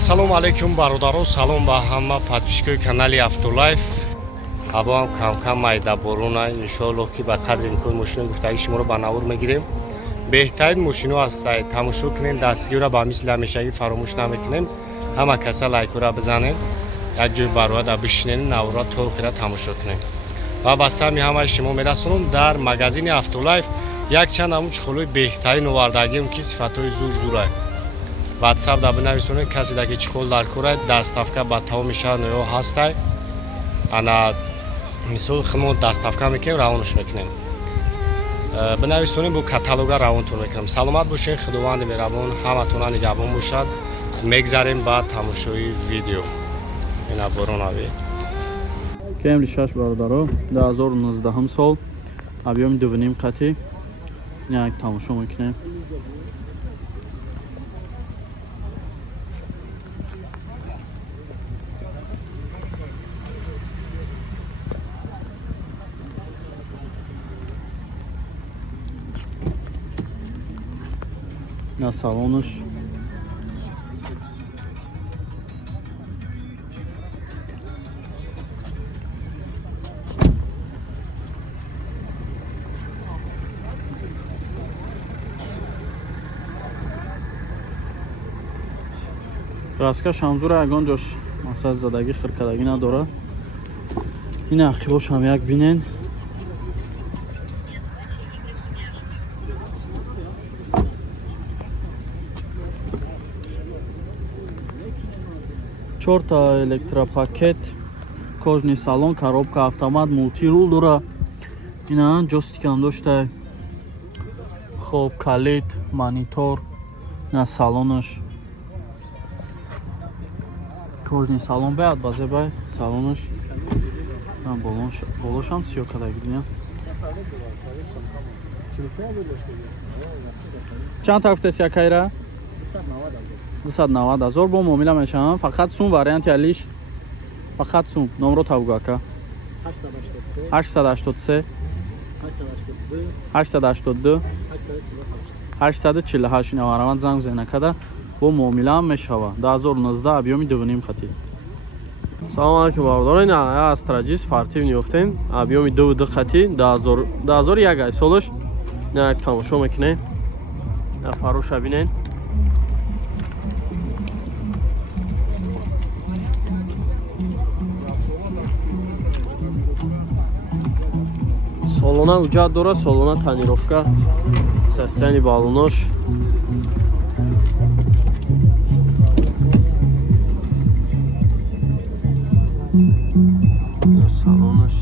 Ассалому алайкум бародаро, салом ба ҳама подписчикои канали Автолайф. Ҳавоам кам-кам майда борона, иншоаллоҳ ки ба қадри имкон мошинои гуфтаги шуморо ба навор мегирем. Беҳтарин мошино ҳастад, тамошо кунем, дастгиёра ба мисли ҳамешагӣ фаромӯш намекунем. Ҳама каса лайкора бизанем, як ҷои барояда бишинем, навора то охира тамошо кунем. Ва ба сами ҳамаи шумо мерасонам дар магазини Автолайф як чанд ҳамун чихолои беҳтарин овардагием ки сифатҳои зур-зурай. WhatsApp да бинависонед, касе даки чихол дар корад, доставка ба тамоми шаҳр ноё ҳастай. Ана мисол химо доставка мекунем, равонаш мекунем. Бинависонед бо каталога равонтон мекунем. Саломат бошед, худованди меҳрабон ҳаматона нигаҳбон бошад. Мегзарем ба тамошои видео. Ина боронави. Кемри 6 бародаро, 2019 сол, объёми 2,5 қати. Як тамошо мекунем. На салонаш краска шамзура ягон ҷош масаз задагӣ хиркадагӣ надора. Ин ақибош ҳам як бинен. Чорта электропакет, кожни салон, коробка автомат, мултирул дора. Ина ҷостикам дошта. Хоб, калид, монитор, на салонаш. Кожни салон баъд базебай салонаш. Болош ҳам сиёкадаги диням. Чанд тафтес якайра? 290,000 бо муомила мешавам. Фақат сум варианти алиш. Фақат сум. Номро табугака. 883 882 848 наварамад занг зенакада бо муомила мешава. 2019 объёми 2,5 қати. Салом алейкум бародаро, ина Astra-G спортивни ёфтем. Объёми 2 қати 2001 солаш. Як тамошо мекунем. На фароша бинен. Солона уҷат дора, солона танировка, састани балонош. Салонош.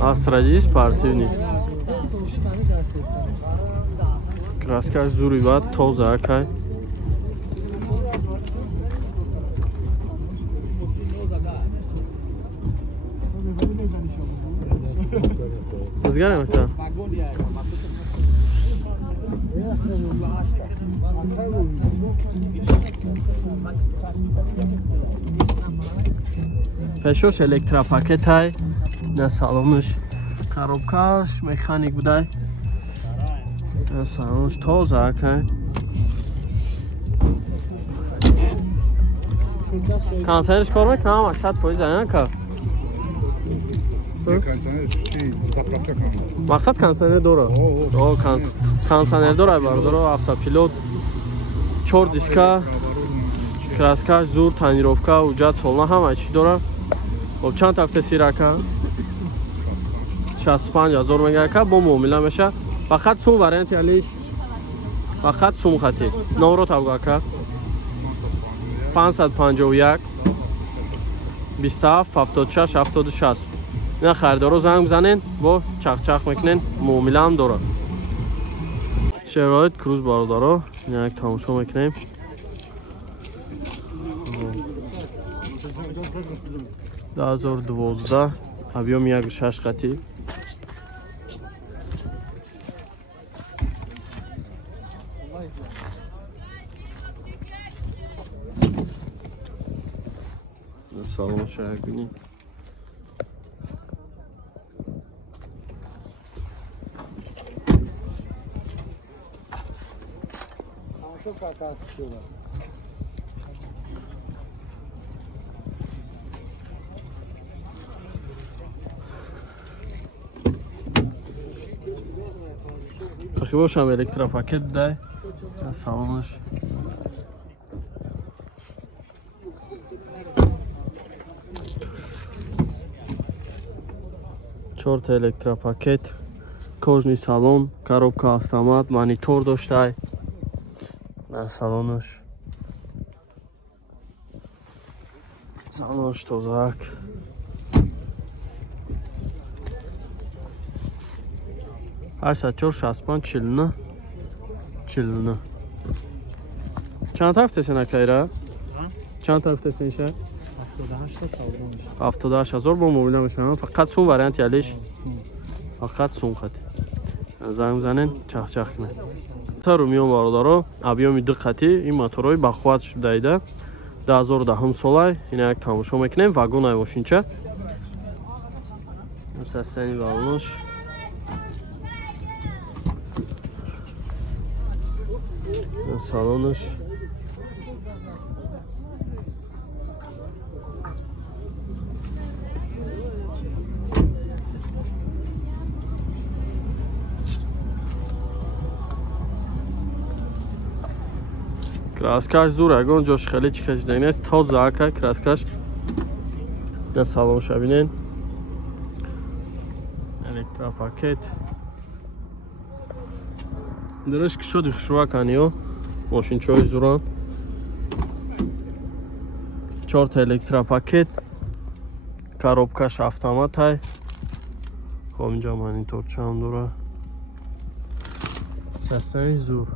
Astra-G спортивни. Краскаш зури бад тоза акай. Сизгарем ака. Пешош электропакетай. На салонаш коробкаш механик будай. Салонаш тоза акай. Консервиш кор мекунам 80% аянка. Мақсад консервер дора. Консервер дора бародаро, автопилот, 4 диска, краска, зур, танировка, уҷат, солна ҳама чӣ дора. Об чанд тафта сирака? 65,000 мегака бо муомила меша. Фақат сум варианти алиш. Фақат сум хати. Номро табгака. 551 27 76 76. Ина харидоро занг бизанен, бо чақ-чақ мекунен, муомила ҳам дора. Chevrolet Cruze бародаро, як тамошо мекунем. Да 2012 объёми 1,6 қати. салон шаҳр бинем. Bakı boşam elektropaket de salonmuş. Чорт электропакет, кожный салон, коробка автомат, монитор доштай дар салонаш. Салонаш тозак. Ҳаштад чор шаст панҷ чилна. Чанд ҳафтасин акайра? Чанд ҳафтасин ша? 78,000 با موبیل میشن. فقط سون وریانت یالیش فقط سون خط زنگ زنن چخ چخ کنه تا رو میون باردارو ابیومی دقتی این موتورای بخواد شده ایده 2010 سالای اینا یک تماشا میکنیم واگن های ماشینچه سستنی بالونش سالونش краскаш зур ягон ҷош хеле чӣ кашида нест то заака краскаш на салон шавинен электропакет дараш кишоди хушваканиё мошинчои зуран чорта электропакет коробкаш автоматай ҳоминҷа мониторчаам дора састаи зур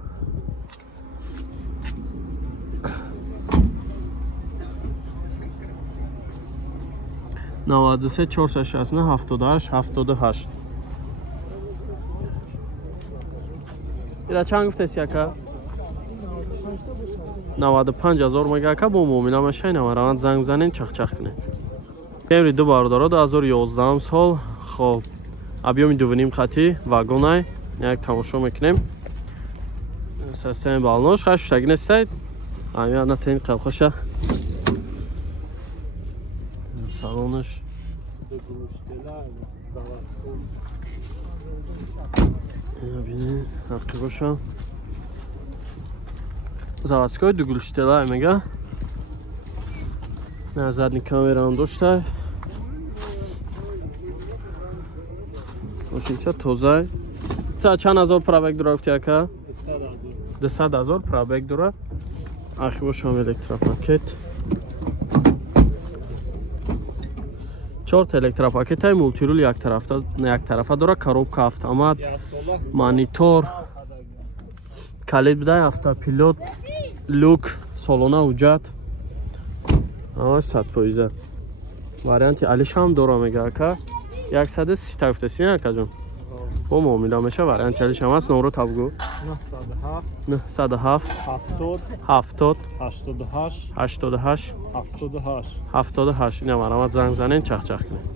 93 469 78 78 اینا چند گفته سیاکا 95,000 مگاکا با مومینا ماشین روند زنگ بزنین چخ چخ کنین امری دو باردارا 2011 سال خب ابیوم 2.5 خطی واگنای یک تماشا میکنیم سیستم بالنوش هشتگ نستید همین نتین قلقشه салонаш заводской дугулштела мега на задний камера он доштай ошинча тозай са чанд азор пробег дора гуфтияка 200,000 пробег дора ахи бошам электропакет چهار الکتروپاکت های مولتیرول یک طرفه داره коробка автомат монитор کلید بده автопилот люк салона ҳуҷҷат 100% варианти алиш ҳам дора мега ака 130 тафтасин ака ҷон бо муомила меша варианти алиш ҳам аст номро табгу 97 70 88 78 ина марамат занг занен чахчах кунед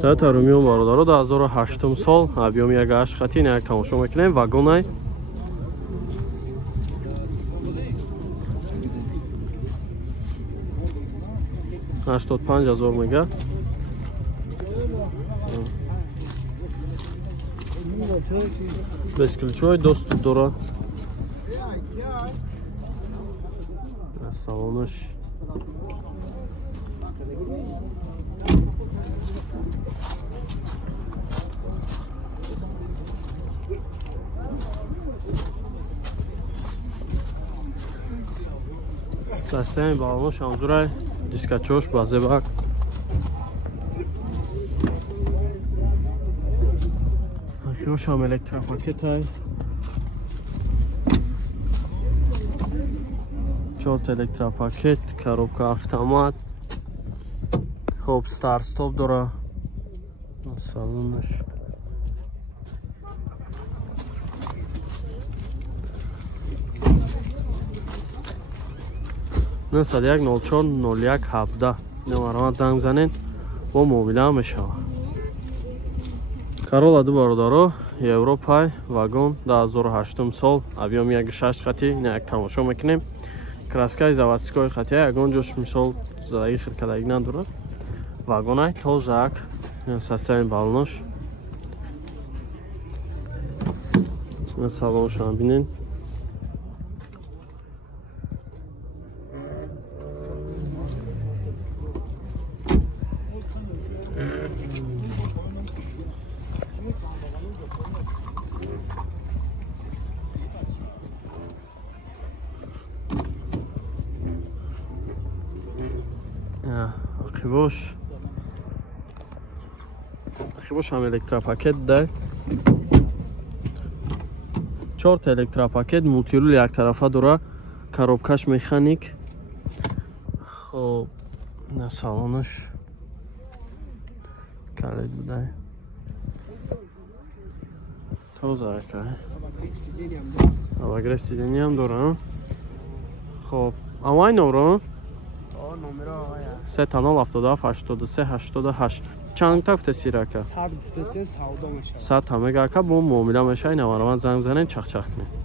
за тарумион бародаро 2008 сол абиёми 1.8 хати ина як тамошо мекунем вагонай $85,000 мега безключовой доступ дора салонаш састами балонош анзурай дискачош базебак Yosham elektropaket hay 4 elektropaket коробка автомат хоп старт стоп дора салонаш насад 104 01 номаро занг занен бо мобила мешава Corolla du бародаро Европа вагон 2008 сол объеми 1.6 хати як тамошо мекунем. Краскаи заводскои хати ягон ҷош мисол задаги хиркадаги надорад. Вагонай тозак састами балнош. Салоншон бинен. Akıboş ham elektropaket da 4 elektropaket multirul як тарафа дора коробкаш механик хоб на салонаш калид будай тоза ка авагреф сидени ham дора хоб авай номеро се танол 77 چند تا گفته سیراکا 100 گفته سیم سودا میشه 100 همه گاکا بو معامله میشه اینا وارمان زنگ زنن چخ چخ کنه